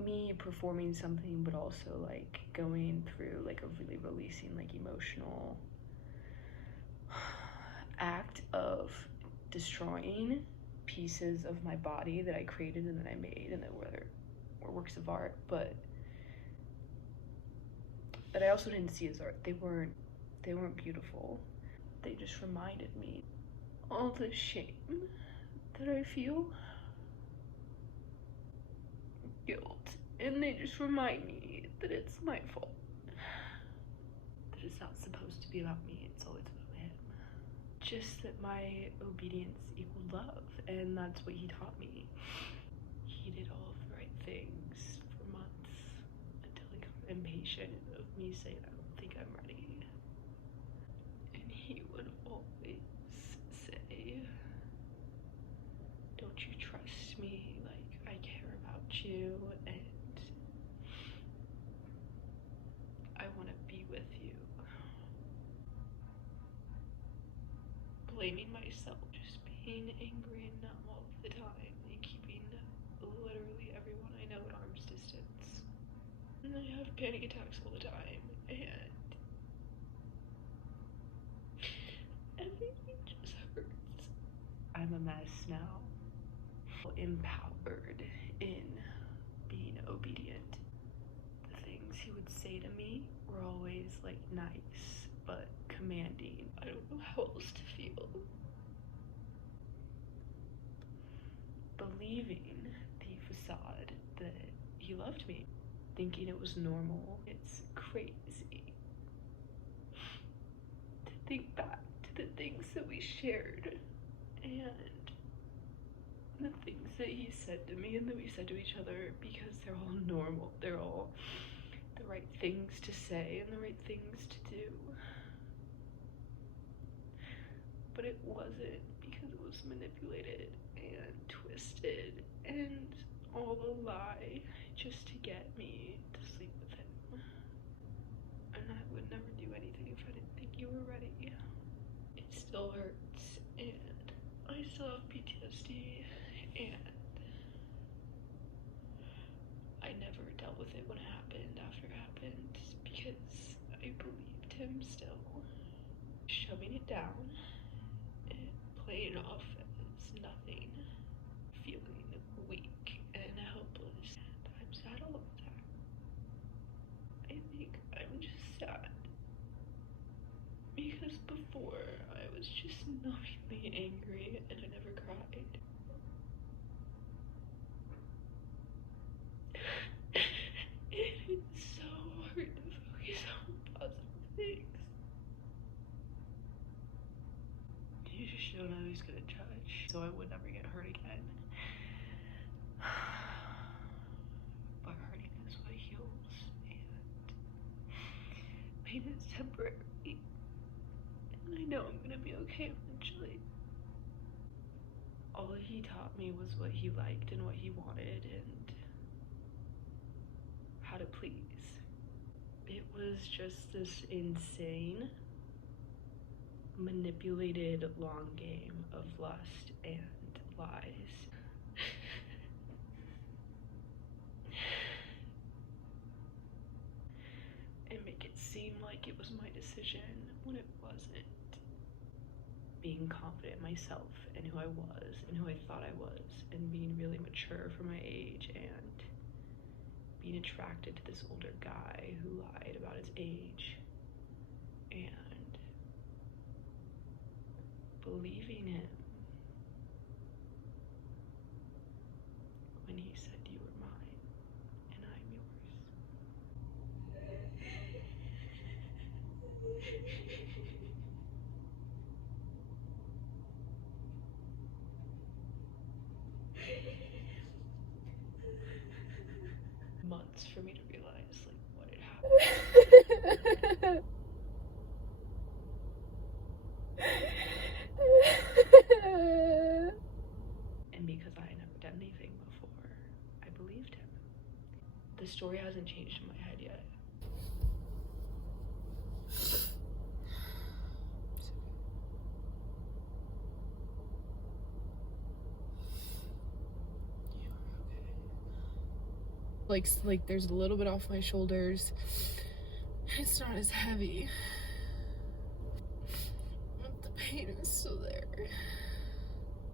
me performing something, but also like going through like a really releasing like emotional act of destroying pieces of my body that I created and that I made and that were works of art, but that I also didn't see as art. They weren't beautiful. They just reminded me all the shame that I feel, guilt, and they just remind me that it's my fault. That it's not supposed to be about me, it's always about him. Just that my obedience equaled love, and that's what he taught me. He did all of the right things for months until he got impatient of me saying I don't think I'm ready. And he would always say, don't you trust me? Like, I care about you and I want to be with you. Blaming myself, just being angry and numb all of the time, and keeping literally everyone I know at arm's distance. And I have panic attacks all the time, and everything just hurts. I'm a mess now. Empowered in being obedient. The things he would say to me were always like nice, but commanding. I don't know how else to feel. Believing the facade that he loved me, thinking it was normal. It's crazy to think back to the things that we shared and the things that he said to me and that we said to each other, because they're all normal. They're all the right things to say and the right things to do. But it wasn't, because it was manipulated and twisted and all a lie just to get me to sleep with him. And I would never do anything if I didn't think you were ready. It still hurts, and I still have PTSD, and I never dealt with it when it happened, after it happened, because I believed him still. Shoving it down and playing off as nothing, feeling weak and helpless. And I'm sad all the time. I think I'm just sad because before I was just numbingly angry and I never cried. It's so hard to focus on positive things. You just showed I was gonna judge, so I would never get hurt again. But hurting is what heals, and pain is temporary. And I know I'm gonna be okay eventually. All he taught me was what he liked and what he wanted and how to please. It was just this insane, manipulated long game of lust and lies. And make it seem like it was my decision when it wasn't. Being confident in myself and who I was and who I thought I was, and being really mature for my age, and being attracted to this older guy who lied about his age, and believing him when he said you were mine and I'm yours. Months for me to realize like what had happened. And because I had never done anything before, I believed him. The story hasn't changed in my head yet. Like there's a little bit off my shoulders. It's not as heavy. But the pain is still there.